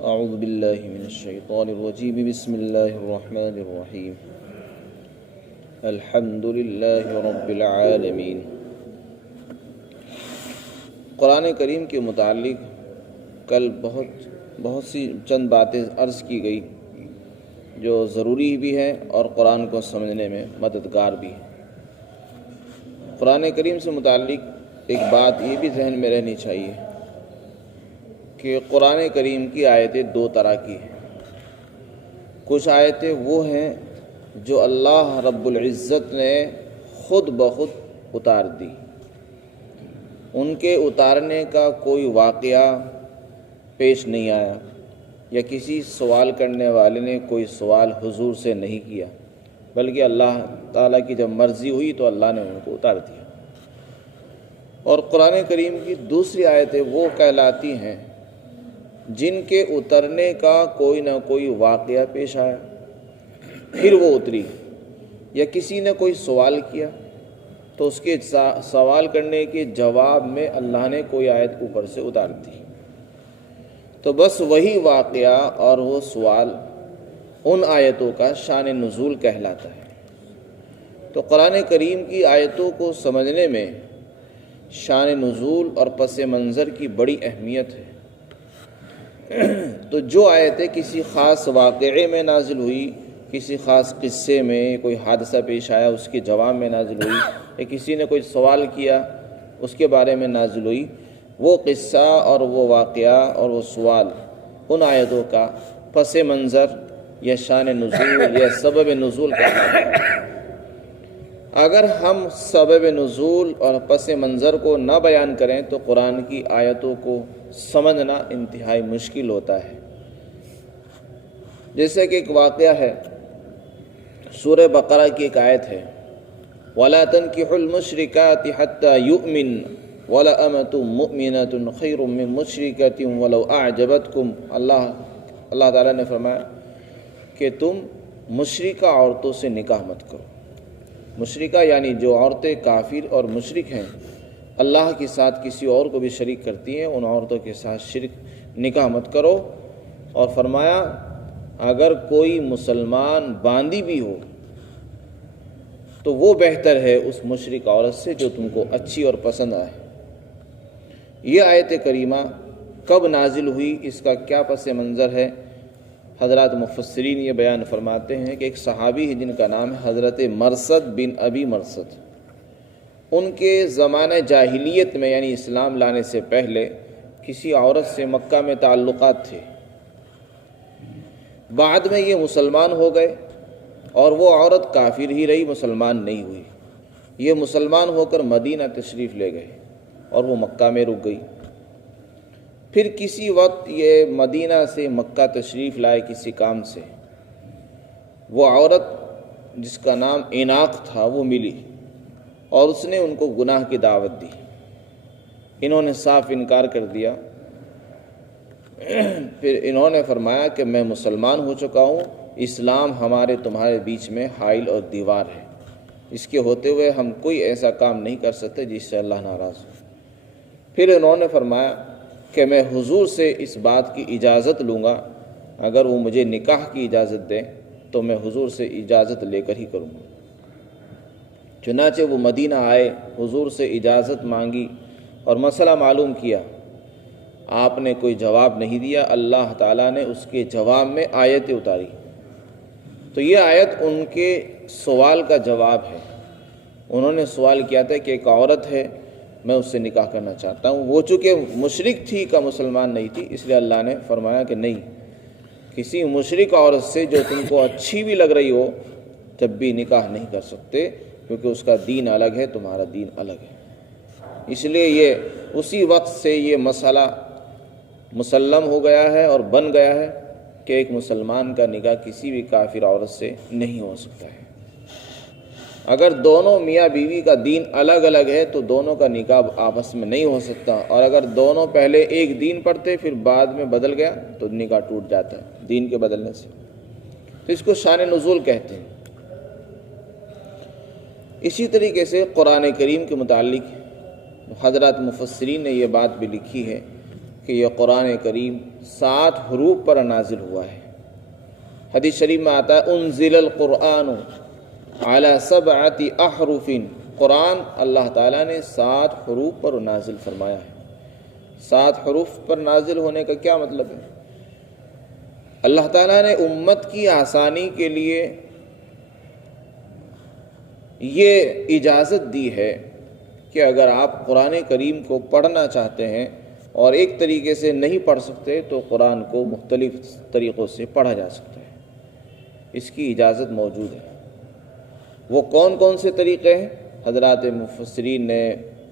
اعوذ باللہ من الشیطان الرجیم بسم اللہ الرحمن الرحیم الحمد للہ رب العالمین۔ قرآن کریم کے متعلق کل بہت سی چند باتیں عرض کی گئی جو ضروری بھی ہیں اور قرآن کو سمجھنے میں مددگار بھی ہیں۔ قرآن کریم سے متعلق ایک بات یہ بھی ذہن میں رہنی چاہیے کہ قرآن کریم کی آیتیں دو طرح کی ہیں۔ کچھ آیتیں وہ ہیں جو اللہ رب العزت نے خود بخود اتار دی، ان کے اتارنے کا کوئی واقعہ پیش نہیں آیا یا کسی سوال کرنے والے نے کوئی سوال حضور سے نہیں کیا، بلکہ اللہ تعالیٰ کی جب مرضی ہوئی تو اللہ نے ان کو اتار دیا۔ اور قرآن کریم کی دوسری آیتیں وہ کہلاتی ہیں جن کے اترنے کا کوئی نہ کوئی واقعہ پیش آیا، پھر وہ اتری، یا کسی نے کوئی سوال کیا تو اس کے سوال کرنے کے جواب میں اللہ نے کوئی آیت اوپر سے اتار دی، تو بس وہی واقعہ اور وہ سوال ان آیتوں کا شان نزول کہلاتا ہے۔ تو قرآن کریم کی آیتوں کو سمجھنے میں شان نزول اور پس منظر کی بڑی اہمیت ہے۔ تو جو آیتیں کسی خاص واقعے میں نازل ہوئی، کسی خاص قصے میں کوئی حادثہ پیش آیا اس کے جواب میں نازل ہوئی، یا کسی نے کوئی سوال کیا اس کے بارے میں نازل ہوئی، وہ قصہ اور وہ واقعہ اور وہ سوال ان آیتوں کا پس منظر یا شان نزول یا سبب نزول کہلاتا ہے۔ اگر ہم سبب نزول اور پس منظر کو نہ بیان کریں تو قرآن کی آیتوں کو سمجھنا انتہائی مشکل ہوتا ہے۔ جیسے کہ ایک واقعہ ہے، سورہ بقرہ کی ایک آیت ہے، وَلَا تَنْكِحُوا الْمُشْرِكَاتِ حَتَّى يُؤْمِنْ وَلَأَمَةٌ مُؤْمِنَةٌ خَيْرٌ مِّن مُشْرِكَةٍ وَلَوْ أَعْجَبَتْكُمْ۔ اللہ تعالیٰ نے فرمایا کہ تم مشرکہ عورتوں سے نکاح مت کرو۔ مشرکہ یعنی جو عورتیں کافر اور مشرک ہیں، اللہ کے ساتھ کسی اور کو بھی شریک کرتی ہیں، ان عورتوں کے ساتھ شرک نکاح مت کرو۔ اور فرمایا اگر کوئی مسلمان باندی بھی ہو تو وہ بہتر ہے اس مشرک عورت سے جو تم کو اچھی اور پسند آئے۔ یہ آیت کریمہ کب نازل ہوئی، اس کا کیا پس منظر ہے؟ حضرات مفسرین یہ بیان فرماتے ہیں کہ ایک صحابی ہے جن کا نام ہے حضرت مرثد بن ابی مرثد۔ ان کے زمانہ جاہلیت میں یعنی اسلام لانے سے پہلے کسی عورت سے مکہ میں تعلقات تھے، بعد میں یہ مسلمان ہو گئے اور وہ عورت کافر ہی رہی، مسلمان نہیں ہوئی۔ یہ مسلمان ہو کر مدینہ تشریف لے گئے اور وہ مکہ میں رک گئی۔ پھر کسی وقت یہ مدینہ سے مکہ تشریف لائے کسی کام سے، وہ عورت جس کا نام عناق تھا وہ ملی اور اس نے ان کو گناہ کی دعوت دی۔ انہوں نے صاف انکار کر دیا۔ پھر انہوں نے فرمایا کہ میں مسلمان ہو چکا ہوں، اسلام ہمارے تمہارے بیچ میں حائل اور دیوار ہے، اس کے ہوتے ہوئے ہم کوئی ایسا کام نہیں کر سکتے جس سے اللہ ناراض ہو۔ پھر انہوں نے فرمایا کہ میں حضور سے اس بات کی اجازت لوں گا، اگر وہ مجھے نکاح کی اجازت دیں تو میں حضور سے اجازت لے کر ہی کروں گا۔ چنانچہ وہ مدینہ آئے، حضور سے اجازت مانگی اور مسئلہ معلوم کیا۔ آپ نے کوئی جواب نہیں دیا، اللہ تعالیٰ نے اس کے جواب میں آیت اتاری۔ تو یہ آیت ان کے سوال کا جواب ہے۔ انہوں نے سوال کیا تھا کہ ایک عورت ہے، میں اس سے نکاح کرنا چاہتا ہوں، وہ چونکہ مشرک تھی کا مسلمان نہیں تھی، اس لیے اللہ نے فرمایا کہ نہیں، کسی مشرک عورت سے جو تم کو اچھی بھی لگ رہی ہو جب بھی نکاح نہیں کر سکتے، کیونکہ اس کا دین الگ ہے، تمہارا دین الگ ہے۔ اس لیے یہ اسی وقت سے یہ مسئلہ مسلم ہو گیا ہے اور بن گیا ہے کہ ایک مسلمان کا نکاح کسی بھی کافر عورت سے نہیں ہو سکتا ہے۔ اگر دونوں میاں بیوی کا دین الگ الگ ہے تو دونوں کا نکاح آپس میں نہیں ہو سکتا، اور اگر دونوں پہلے ایک دین پڑھتے پھر بعد میں بدل گیا تو نکاح ٹوٹ جاتا ہے دین کے بدلنے سے۔ تو اس کو شان نزول کہتے ہیں۔ اسی طریقے سے قرآن کریم کے متعلق حضرات مفسرین نے یہ بات بھی لکھی ہے کہ یہ قرآن کریم 7 حروف پر نازل ہوا ہے۔ حدیث شریف میں آتا ہے انزل القرآن علی 7 احرف، قرآن اللہ تعالیٰ نے 7 حروف پر نازل فرمایا ہے۔ 7 حروف پر نازل ہونے کا کیا مطلب ہے؟ اللہ تعالیٰ نے امت کی آسانی کے لیے یہ اجازت دی ہے کہ اگر آپ قرآن کریم کو پڑھنا چاہتے ہیں اور ایک طریقے سے نہیں پڑھ سکتے تو قرآن کو مختلف طریقوں سے پڑھا جا سکتا ہے، اس کی اجازت موجود ہے۔ وہ کون کون سے طریقے ہیں؟ حضرات مفسرین نے،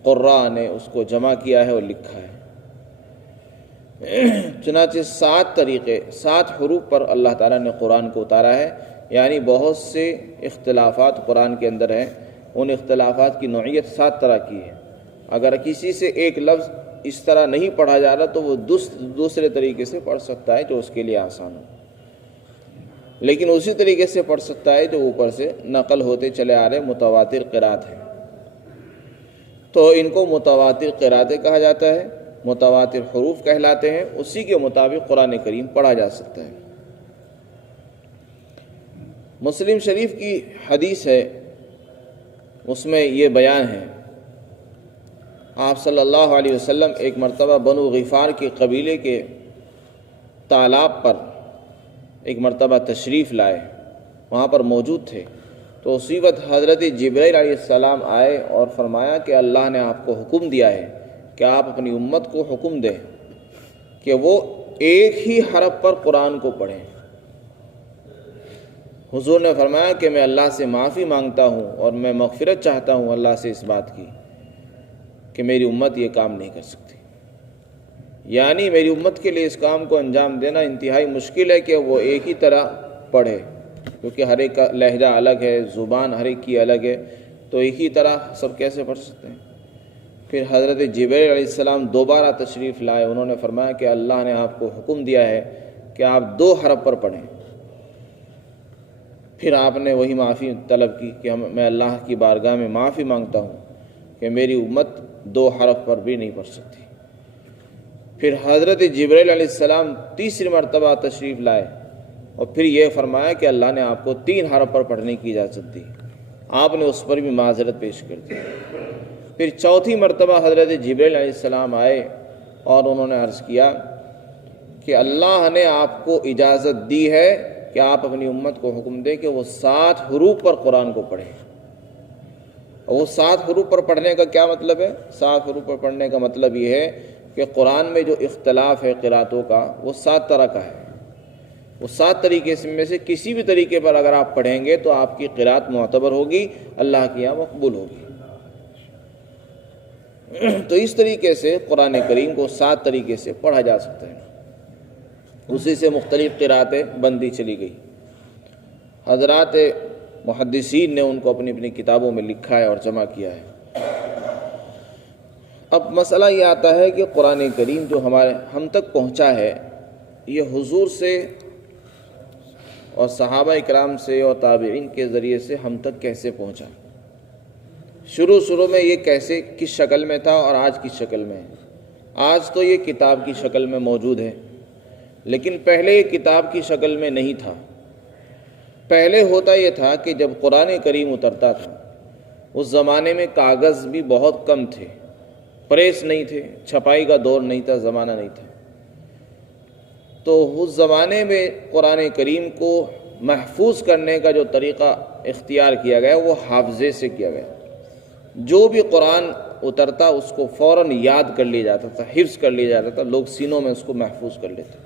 قراء نے اس کو جمع کیا ہے اور لکھا ہے۔ چنانچہ 7 طریقے، 7 حروف پر اللہ تعالیٰ نے قرآن کو اتارا ہے، یعنی بہت سے اختلافات قرآن کے اندر ہیں، ان اختلافات کی نوعیت 7 طرح کی ہے۔ اگر کسی سے ایک لفظ اس طرح نہیں پڑھا جا رہا تو وہ دوسرے طریقے سے پڑھ سکتا ہے جو اس کے لیے آسان ہو، لیکن اسی طریقے سے پڑھ سکتا ہے جو اوپر سے نقل ہوتے چلے آ رہے متواتر قرات ہیں، تو ان کو متواتر قراتیں کہا جاتا ہے، متواتر حروف کہلاتے ہیں۔ اسی کے مطابق قرآن کریم پڑھا جا سکتا ہے۔ مسلم شریف کی حدیث ہے، اس میں یہ بیان ہے، آپ صلی اللہ علیہ وسلم ایک مرتبہ بنو غفار کے قبیلے کے تالاب پر ایک مرتبہ تشریف لائے، وہاں پر موجود تھے، تو اسی وقت حضرت جبرائیل علیہ السلام آئے اور فرمایا کہ اللہ نے آپ کو حکم دیا ہے کہ آپ اپنی امت کو حکم دیں کہ وہ ایک ہی حرف پر قرآن کو پڑھیں۔ حضور نے فرمایا کہ میں اللہ سے معافی مانگتا ہوں اور میں مغفرت چاہتا ہوں اللہ سے اس بات کی کہ میری امت یہ کام نہیں کر سکتی، یعنی میری امت کے لیے اس کام کو انجام دینا انتہائی مشکل ہے کہ وہ ایک ہی طرح پڑھے، کیونکہ ہر ایک کا لہجہ الگ ہے، زبان ہر ایک کی الگ ہے، تو ایک ہی طرح سب کیسے پڑھ سکتے ہیں؟ پھر حضرت جبرائیل علیہ السلام دوبارہ تشریف لائے، انہوں نے فرمایا کہ اللہ نے آپ کو حکم دیا ہے کہ آپ 2 حرف پر پڑھیں۔ پھر آپ نے وہی معافی طلب کی کہ میں اللہ کی بارگاہ میں معافی مانگتا ہوں کہ میری امت 2 حرف پر بھی نہیں پڑھ سکتی۔ پھر حضرت جبرائیل علیہ السلام تیسری مرتبہ تشریف لائے اور پھر یہ فرمایا کہ اللہ نے آپ کو 3 حرف پر پڑھنے کی اجازت دی، آپ نے اس پر بھی معذرت پیش کر دی۔ پھر چوتھی مرتبہ حضرت جبرائیل علیہ السلام آئے اور انہوں نے عرض کیا کہ اللہ نے آپ کو اجازت دی ہے کہ آپ اپنی امت کو حکم دیں کہ وہ 7 حروف پر قرآن کو پڑھیں۔ وہ 7 حروف پر پڑھنے کا کیا مطلب ہے؟ 7 حروف پر پڑھنے کا مطلب یہ ہے کہ قرآن میں جو اختلاف ہے قراتوں کا وہ 7 طرح کا ہے، وہ 7 طریقے میں سے کسی بھی طریقے پر اگر آپ پڑھیں گے تو آپ کی قرات معتبر ہوگی، اللہ کی یہاں مقبول ہوگی۔ تو اس طریقے سے قرآن کریم کو 7 طریقے سے پڑھا جا سکتا ہے، اسی سے مختلف قراتیں بندی چلی گئی۔ حضرات محدثین نے ان کو اپنی اپنی کتابوں میں لکھا ہے اور جمع کیا ہے۔ اب مسئلہ یہ آتا ہے کہ قرآن کریم جو ہم تک پہنچا ہے یہ حضور سے اور صحابہ اکرام سے اور تابعین کے ذریعے سے ہم تک کیسے پہنچا؟ شروع میں یہ کیسے، کس شکل میں تھا اور آج کس شکل میں ہے؟ آج تو یہ کتاب کی شکل میں موجود ہے، لیکن پہلے یہ کتاب کی شکل میں نہیں تھا۔ پہلے ہوتا یہ تھا کہ جب قرآن کریم اترتا تھا اس زمانے میں کاغذ بھی بہت کم تھے، پریس نہیں تھے، چھپائی کا دور نہیں تھا، زمانہ نہیں تھا، تو اس زمانے میں قرآن کریم کو محفوظ کرنے کا جو طریقہ اختیار کیا گیا وہ حافظے سے کیا گیا۔ جو بھی قرآن اترتا اس کو فوراً یاد کر لیا جاتا تھا، حفظ کر لیا جاتا تھا، لوگ سینوں میں اس کو محفوظ کر لیتے۔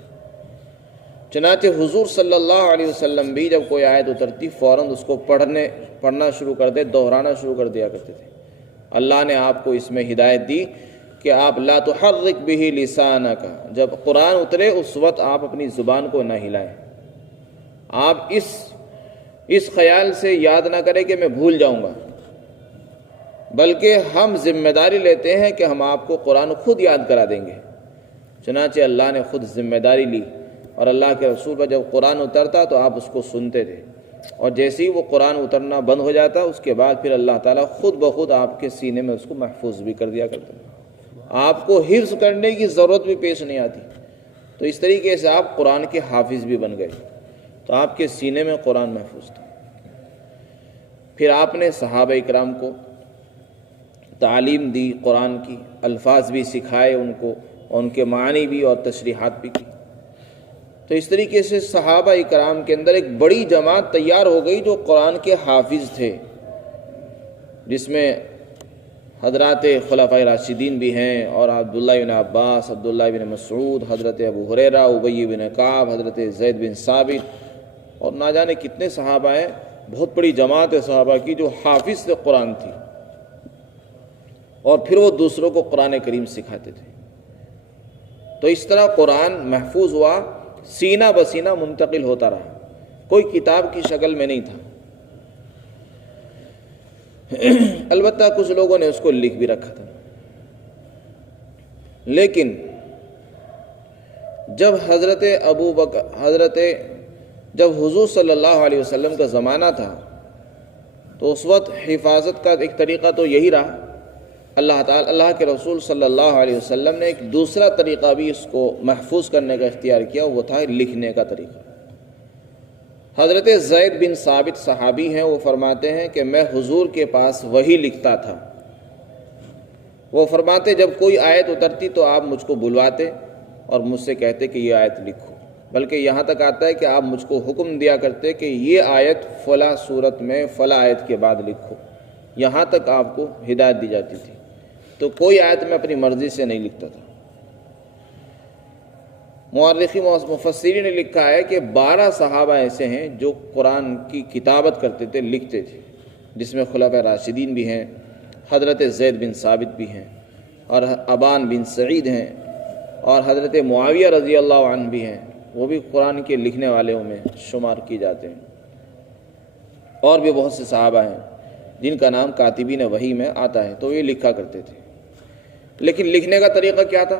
چنانچہ حضور صلی اللہ علیہ وسلم بھی جب کوئی آیت اترتی فوراً اس کو پڑھنا شروع کر دے، دہرانا شروع کر دیا کرتے تھے۔ اللہ نے آپ کو اس میں ہدایت دی کہ آپ لا تحرک بہ لسانک، جب قرآن اترے اس وقت آپ اپنی زبان کو نہ ہلائیں، آپ اس خیال سے یاد نہ کریں کہ میں بھول جاؤں گا، بلکہ ہم ذمہ داری لیتے ہیں کہ ہم آپ کو قرآن خود یاد کرا دیں گے۔ چنانچہ اللہ نے خود ذمہ داری لی اور اللہ کے رسول پر جب قرآن اترتا تو آپ اس کو سنتے تھے، اور جیسے ہی وہ قرآن اترنا بند ہو جاتا اس کے بعد پھر اللہ تعالیٰ خود بخود آپ کے سینے میں اس کو محفوظ بھی کر دیا کرتا ہے۔ آپ کو حفظ کرنے کی ضرورت بھی پیش نہیں آتی. تو اس طریقے سے آپ قرآن کے حافظ بھی بن گئے. تو آپ کے سینے میں قرآن محفوظ تھا. پھر آپ نے صحابہ اکرام کو تعلیم دی قرآن کی، الفاظ بھی سکھائے ان کو، اور ان کے معنی بھی اور تشریحات بھی کی. تو اس طریقے سے صحابہ اکرام کے اندر ایک بڑی جماعت تیار ہو گئی جو قرآن کے حافظ تھے، جس میں حضرات خلفائے راشدین بھی ہیں، اور عبداللہ بن عباس، عبداللہ بن مسعود، حضرت ابو ہریرہ، ابی بن کعب، حضرت زید بن ثابت، اور نہ جانے کتنے صحابہ ہیں. بہت بڑی جماعت ہے صحابہ کی جو حافظ قرآن تھی، اور پھر وہ دوسروں کو قرآن کریم سکھاتے تھے. تو اس طرح قرآن محفوظ ہوا، سینہ بسینہ منتقل ہوتا رہا، کوئی کتاب کی شکل میں نہیں تھا. البتہ کچھ لوگوں نے اس کو لکھ بھی رکھا تھا. لیکن جب جب حضور صلی اللہ علیہ وسلم کا زمانہ تھا تو اس وقت حفاظت کا ایک طریقہ تو یہی رہا. اللہ کے رسول صلی اللہ علیہ وسلم نے ایک دوسرا طریقہ بھی اس کو محفوظ کرنے کا اختیار کیا، وہ تھا لکھنے کا طریقہ. حضرت زید بن ثابت صحابی ہیں، وہ فرماتے ہیں کہ میں حضور کے پاس وحی لکھتا تھا. وہ فرماتے جب کوئی آیت اترتی تو آپ مجھ کو بلواتے اور مجھ سے کہتے کہ یہ آیت لکھو، بلکہ یہاں تک آتا ہے کہ آپ مجھ کو حکم دیا کرتے کہ یہ آیت فلاں صورت میں فلاں آیت کے بعد لکھو. یہاں تک آپ کو ہدایت دی جاتی تھی. تو کوئی آیت میں اپنی مرضی سے نہیں لکھتا تھا. مورخین مفسرین نے لکھا ہے کہ 12 صحابہ ایسے ہیں جو قرآن کی کتابت کرتے تھے، لکھتے تھے، جس میں خلفائے راشدین بھی ہیں، حضرت زید بن ثابت بھی ہیں، اور ابان بن سعید ہیں، اور حضرت معاویہ رضی اللہ عنہ بھی ہیں. وہ بھی قرآن کے لکھنے والوں میں شمار کی جاتے ہیں. اور بھی بہت سے صحابہ ہیں جن کا نام کاتبین وحی میں آتا ہے. تو یہ لکھا کرتے تھے. لیکن لکھنے کا طریقہ کیا تھا؟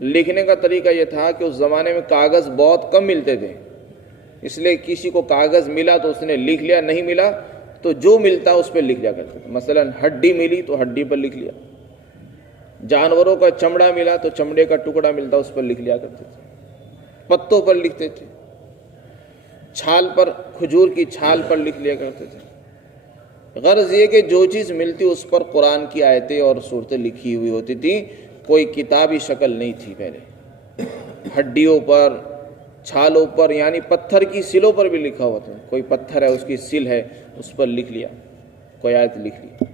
لکھنے کا طریقہ یہ تھا کہ اس زمانے میں کاغذ بہت کم ملتے تھے، اس لیے کسی کو کاغذ ملا تو اس نے لکھ لیا، نہیں ملا تو جو ملتا اس پہ لکھ جا کرتے تھے. مثلا ہڈی ملی تو ہڈی پر لکھ لیا، جانوروں کا چمڑا ملا تو چمڑے کا ٹکڑا ملتا اس پر لکھ لیا کرتے تھے، پتوں پر لکھتے تھے، چھال پر، کھجور کی چھال پر لکھ لیا کرتے تھے. غرض یہ کہ جو چیز ملتی اس پر قرآن کی آیتیں اور صورتیں لکھی ہوئی ہوتی تھی. کوئی کتابی شکل نہیں تھی پہلے. ہڈیوں پر، چھالوں پر، یعنی پتھر کی سلوں پر بھی لکھا ہوا تھا. کوئی پتھر ہے، اس کی سل ہے، اس پر لکھ لیا، کوئی آیت لکھ لی.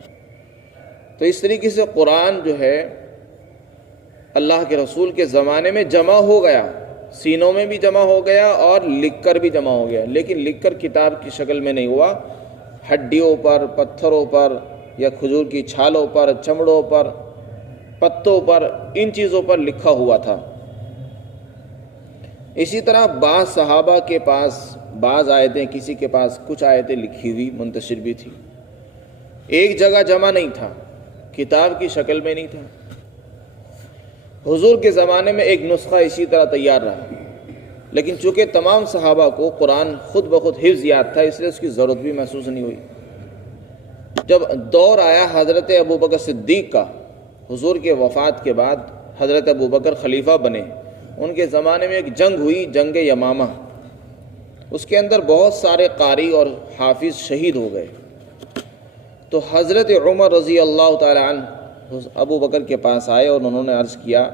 تو اس طریقے سے قرآن جو ہے اللہ کے رسول کے زمانے میں جمع ہو گیا، سینوں میں بھی جمع ہو گیا اور لکھ کر بھی جمع ہو گیا. لیکن لکھ کر کتاب کی شکل میں نہیں ہوا، ہڈیوں پر، پتھروں پر، یا کھجور کی چھالوں پر، چمڑوں پر، پتوں پر، ان چیزوں پر لکھا ہوا تھا. اسی طرح بعض صحابہ کے پاس بعض آیتیں، کسی کے پاس کچھ آیتیں لکھی ہوئی منتشر بھی تھی. ایک جگہ جمع نہیں تھا، کتاب کی شکل میں نہیں تھا. حضور کے زمانے میں ایک نسخہ اسی طرح تیار رہا، لیکن چونکہ تمام صحابہ کو قرآن خود بخود حفظ یاد تھا، اس لیے اس کی ضرورت بھی محسوس نہیں ہوئی. جب دور آیا حضرت ابوبکر صدیق کا، حضور کے وفات کے بعد حضرت ابوبکر خلیفہ بنے. ان کے زمانے میں ایک جنگ ہوئی، جنگ یمامہ. اس کے اندر بہت سارے قاری اور حافظ شہید ہو گئے. تو حضرت عمر رضی اللہ تعالی عنہ ابوبکر کے پاس آئے اور انہوں نے عرض کیا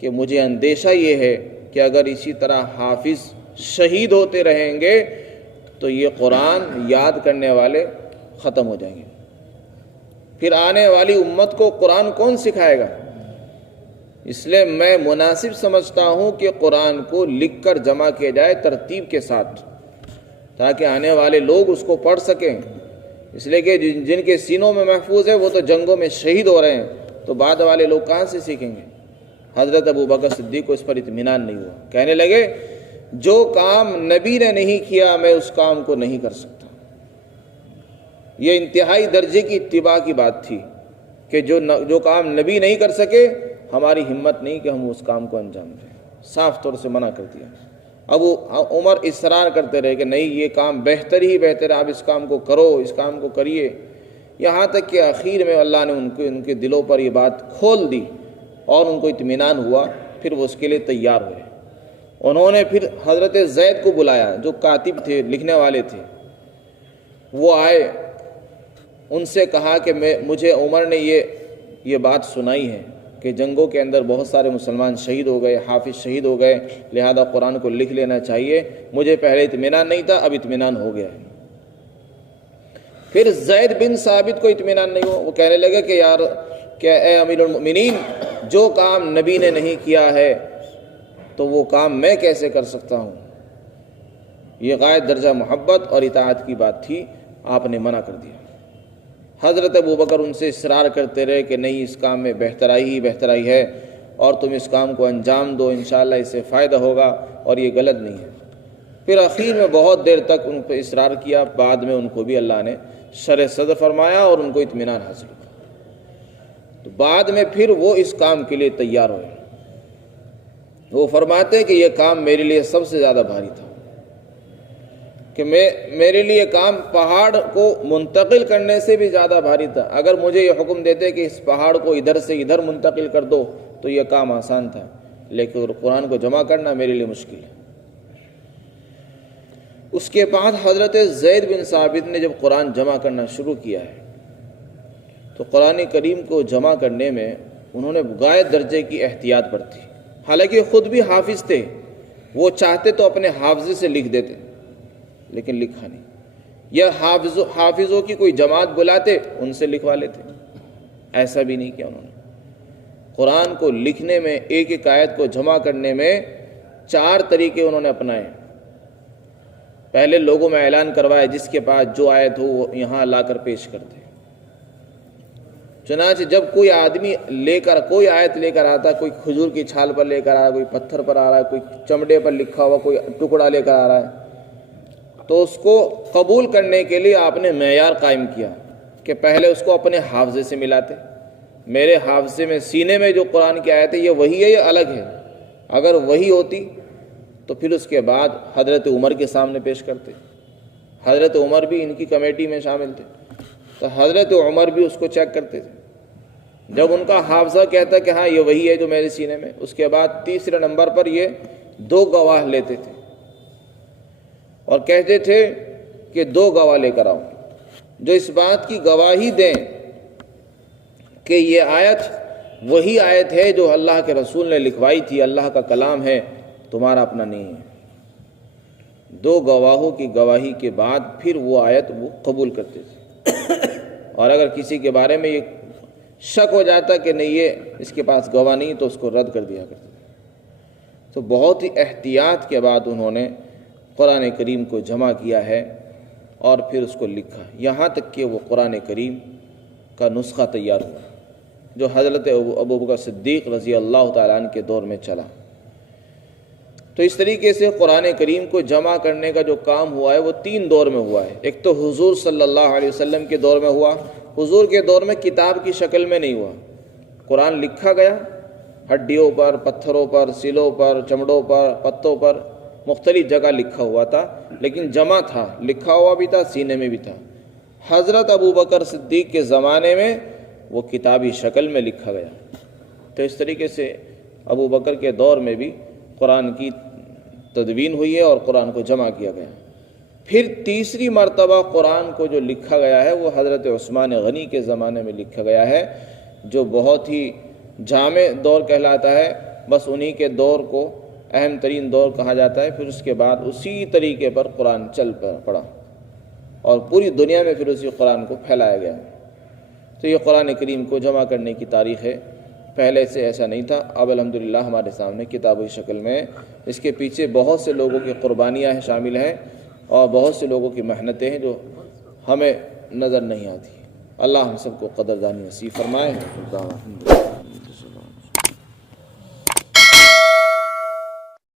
کہ مجھے اندیشہ یہ ہے کہ اگر اسی طرح حافظ شہید ہوتے رہیں گے تو یہ قرآن یاد کرنے والے ختم ہو جائیں گے. پھر آنے والی امت کو قرآن کون سکھائے گا؟ اس لیے میں مناسب سمجھتا ہوں کہ قرآن کو لکھ کر جمع کیا جائے ترتیب کے ساتھ، تاکہ آنے والے لوگ اس کو پڑھ سکیں. اس لیے کہ جن کے سینوں میں محفوظ ہے وہ تو جنگوں میں شہید ہو رہے ہیں، تو بعد والے لوگ کہاں سے سیکھیں گے؟ حضرت ابوبکر صدیق کو اس پر اطمینان نہیں ہوا. کہنے لگے جو کام نبی نے نہیں کیا میں اس کام کو نہیں کر سکتا. یہ انتہائی درجے کی اتباع کی بات تھی کہ جو کام نبی نہیں کر سکے ہماری ہمت نہیں کہ ہم اس کام کو انجام دیں. صاف طور سے منع کر دیا. اب عمر اصرار کرتے رہے کہ نہیں، یہ کام بہتر ہی بہتر ہے، آپ اس کام کو کرو، اس کام کو کریے. یہاں تک کہ آخر میں اللہ نے ان کے دلوں پر یہ بات کھول دی اور ان کو اطمینان ہوا، پھر وہ اس کے لیے تیار ہوئے۔ انہوں نے پھر حضرت زید کو بلایا جو کاتب تھے، لکھنے والے تھے، وہ آئے، ان سے کہا کہ مجھے عمر نے یہ بات سنائی ہے کہ جنگوں کے اندر بہت سارے مسلمان شہید ہو گئے، حافظ شہید ہو گئے، لہذا قرآن کو لکھ لینا چاہیے۔ مجھے پہلے اطمینان نہیں تھا، اب اطمینان ہو گیا ہے۔ پھر زید بن ثابت کو اطمینان نہیں ہوا، وہ کہنے لگے کہ اے امیر المؤمنین، جو کام نبی نے نہیں کیا ہے تو وہ کام میں کیسے کر سکتا ہوں؟ یہ غایت درجہ محبت اور اطاعت کی بات تھی، آپ نے منع کر دیا۔ حضرت ابوبکر ان سے اصرار کرتے رہے کہ نہیں، اس کام میں بہترائی ہے اور تم اس کام کو انجام دو، انشاءاللہ اس سے فائدہ ہوگا اور یہ غلط نہیں ہے۔ پھر اخیر میں بہت دیر تک ان پہ اصرار کیا، بعد میں ان کو بھی اللہ نے شرح صدر فرمایا اور ان کو اطمینان حاصل ہوا۔ تو بعد میں پھر وہ اس کام کے لیے تیار ہوئے۔ وہ فرماتے ہیں کہ یہ کام میرے لیے سب سے زیادہ بھاری تھا، کہ میرے لیے کام پہاڑ کو منتقل کرنے سے بھی زیادہ بھاری تھا۔ اگر مجھے یہ حکم دیتے کہ اس پہاڑ کو ادھر سے ادھر منتقل کر دو تو یہ کام آسان تھا، لیکن قرآن کو جمع کرنا میرے لیے مشکل ہے۔ اس کے بعد حضرت زید بن ثابت نے جب قرآن جمع کرنا شروع کیا ہے تو قرآن کریم کو جمع کرنے میں انہوں نے غایت درجے کی احتیاط برتی۔ حالانکہ خود بھی حافظ تھے، وہ چاہتے تو اپنے حافظے سے لکھ دیتے لیکن لکھا نہیں، یا حافظوں کی کوئی جماعت بلاتے ان سے لکھوا لیتے، ایسا بھی نہیں کیا انہوں نے۔ قرآن کو لکھنے میں، ایک ایک آیت کو جمع کرنے میں 4 طریقے انہوں نے اپنائے۔ پہلے لوگوں میں اعلان کروایا جس کے پاس جو آیت ہو وہ یہاں لا کر پیش کرتے۔ چنانچہ جب کوئی آدمی کوئی آیت لے کر آتا، کوئی کھجور کی چھال پر لے کر آ رہا ہے، کوئی پتھر پر آ رہا ہے، کوئی چمڑے پر لکھا ہوا کوئی ٹکڑا لے کر آ رہا ہے، تو اس کو قبول کرنے کے لیے آپ نے معیار قائم کیا کہ پہلے اس کو اپنے حافظے سے ملاتے۔ میرے حافظے میں، سینے میں جو قرآن کی آیت ہے یہ وہی ہے یا الگ ہے؟ اگر وہی ہوتی تو پھر اس کے بعد حضرت عمر کے سامنے پیش کرتے۔ حضرت عمر بھی ان کی کمیٹی میں شامل تھے، تو حضرت عمر بھی اس کو چیک کرتے تھے۔ جب ان کا حافظہ کہتا کہ ہاں یہ وہی ہے جو میرے سینے میں، اس کے بعد تیسرے نمبر پر یہ 2 گواہ لیتے تھے اور کہتے تھے کہ 2 گواہ لے کر آؤ جو اس بات کی گواہی دیں کہ یہ آیت وہی آیت ہے جو اللہ کے رسول نے لکھوائی تھی، اللہ کا کلام ہے، تمہارا اپنا نہیں ہے۔ 2 گواہوں کی گواہی کے بعد پھر وہ آیت وہ قبول کرتے تھے، اور اگر کسی کے بارے میں یہ شک ہو جاتا کہ نہیں یہ اس کے پاس گواہ نہیں تو اس کو رد کر دیا کرتے تھے۔ تو بہت ہی احتیاط کے بعد انہوں نے قرآن کریم کو جمع کیا ہے اور پھر اس کو لکھا، یہاں تک کہ وہ قرآن کریم کا نسخہ تیار ہوا جو حضرت ابوبکر صدیق رضی اللہ تعالیٰ عنہ کے دور میں چلا۔ تو اس طریقے سے قرآن کریم کو جمع کرنے کا جو کام ہوا ہے وہ 3 دور میں ہوا ہے۔ ایک تو حضور صلی اللہ علیہ وسلم کے دور میں ہوا۔ حضور کے دور میں کتاب کی شکل میں نہیں ہوا، قرآن لکھا گیا، ہڈیوں پر، پتھروں پر، سلوں پر، چمڑوں پر، پتوں پر، مختلف جگہ لکھا ہوا تھا، لیکن جمع تھا، لکھا ہوا بھی تھا، سینے میں بھی تھا۔ حضرت ابوبکر صدیق کے زمانے میں وہ کتابی شکل میں لکھا گیا۔ تو اس طریقے سے ابوبکر کے دور میں بھی قرآن کی تدوین ہوئی ہے اور قرآن کو جمع کیا گیا۔ پھر تیسری مرتبہ قرآن کو جو لکھا گیا ہے وہ حضرت عثمان غنی کے زمانے میں لکھا گیا ہے، جو بہت ہی جامع دور کہلاتا ہے، بس انہی کے دور کو اہم ترین دور کہا جاتا ہے۔ پھر اس کے بعد اسی طریقے پر قرآن چل پڑا اور پوری دنیا میں پھر اسی قرآن کو پھیلایا گیا۔ تو یہ قرآن کریم کو جمع کرنے کی تاریخ ہے، پہلے سے ایسا نہیں تھا، اب الحمدللہ ہمارے سامنے کتابی شکل میں۔ اس کے پیچھے بہت سے لوگوں کی قربانیاں شامل ہیں اور بہت سے لوگوں کی محنتیں ہیں جو ہمیں نظر نہیں آتی۔ اللہ ہم سب کو قدردانی نصیب فرمائے۔